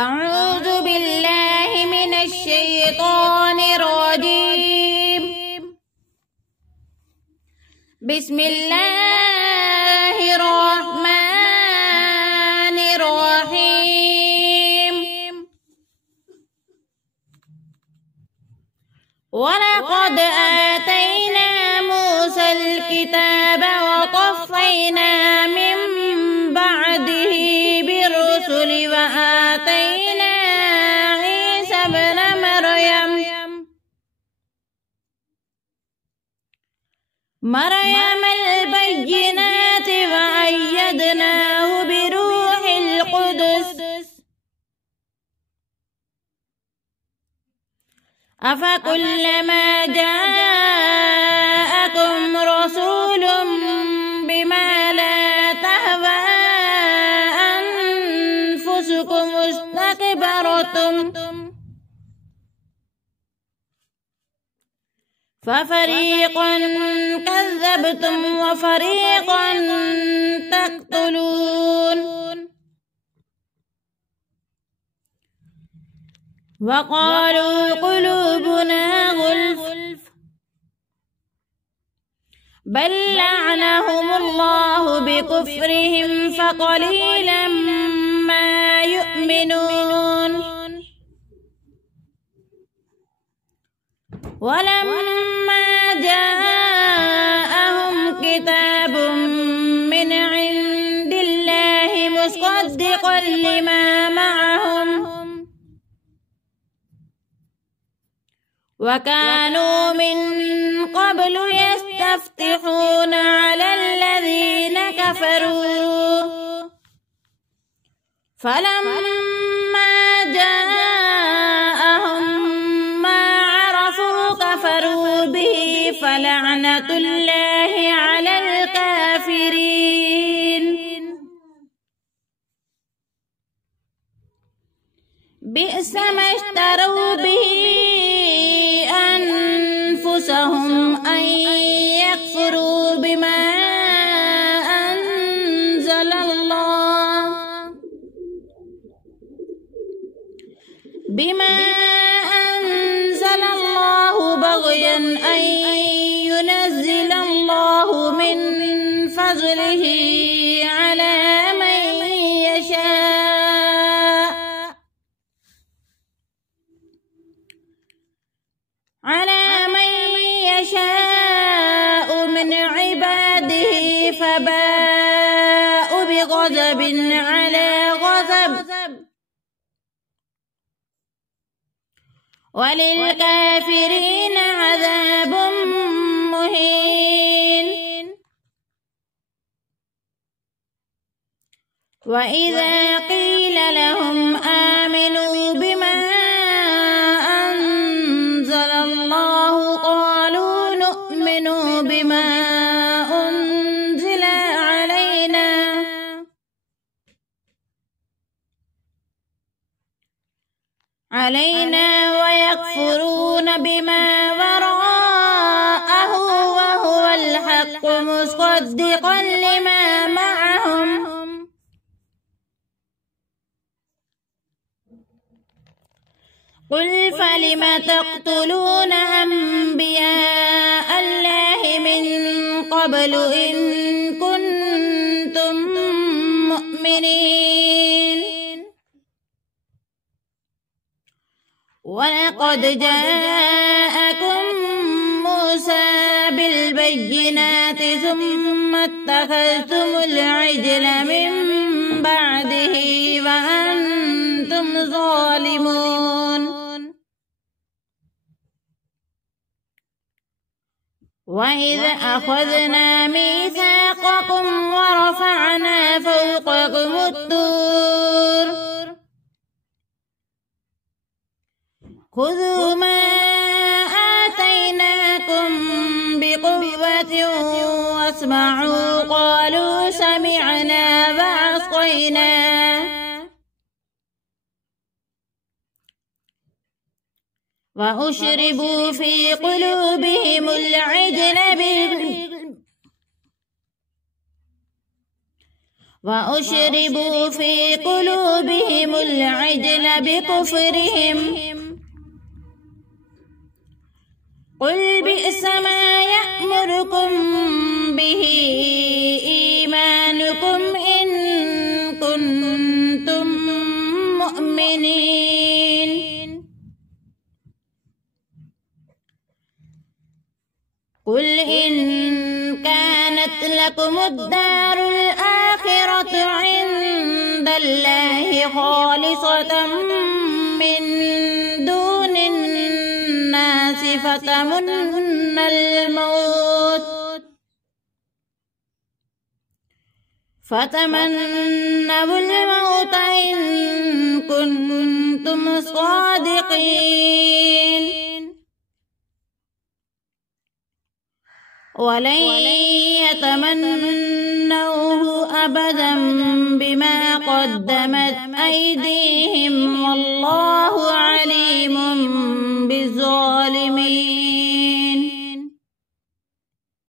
अऊज़ु बिल्लाहि मिनश शैतानिर रजीम। बिस्मिल्लाहिर रहमानिर रहीम। वलक़द आतैना मूसल किताब वक़फ़ैना मिन बअदिही बिर्रुसुलि वआतैना ईसा इब्न मरयम अल-बय्यिनाति वअय्यदनाहु बिरूहिल क़ुदुस। अफ़कुल्लमा जाअकुम रसूलुम बिमा ला तहवा अन्फुसुकुम इस्तकबरतुम फफ़रीक़न कज़्ज़बतुम वफ़रीक़न तक़्तुलून। वक़ालू क़ुलूबुना गुल्फ़ बल लअनहुमुल्लाहु बिकुफ़्रिहिम फ़क़लीलन मा युमिनून। वलम्मा जाअहुम किताबुम मिन इंदिल्लाहि मुस्सद्दिक़न लिमा मअहुम वकानू मिन क़ब्लु यस्तफ़्तिहूना अलल्लज़ीना कफ़रू फलम्मा जाअहुम मा अरफ़ू कफ़रू बिही फ़लअनतुल्लाहि अलल काफ़िरीन। बि'स मा इश्तरू बिही अन्फुसहुम अन यकफ़ुरू बिमा अंज़लल्लाहु बग़यन अन युनज़्ज़िलल्लाहु मिन फ़ज़्लिही अला मन यशाअ मिन इबादिही फ़बाअू बिग़ज़बिन अला ग़ज़ब वलिलकाफिरीन अज़ाबुम मुहीन। वइज़ा क़ील लहुम आमिनू बिमा अंज़लल्लाहु क़ालू नु'मिनु बिमा उन्ज़िला अलैना वयकफ़ुरून बिमा वराअहु वहुवल हक़्क़ु मुस्सद्दिक़न लिमा मअहुम क़ुल फ़लिम तक़्तुलून अंबियाअ अल्लाहि मिन क़ब्लु इन कुन्तुम मुअ्मिनीन। वलक़द जाअकुम मूसा बिलबय्यिनाति सुम्मा इत्तख़ज़्तुमुल इज्ल मिन बअदिही वअन्तुम ज़ालिमून। वइज़ अख़ज़ना मीसाक़कुम वरफ़अना फ़ौक़कुमुत-तूर खुज़ू मा आतैनाकुम बिक़ुव्वतिन वस्मअू क़ालू समिअना वअसैना वअशरिबू फ़ी क़ुलूबिहिमुल इज्ल وأشربوا في قلوبهم العجل بكفرهم قل بئس ما يأمركم به إيمانكم إن كنتم مؤمنين قل إن كانت لكم الدار الآخرة عند الله خالصة من دون الناس فتمنوا الموت إن كنتم صادقين ولن يتمنوه أبدا بما قدمت أيديهم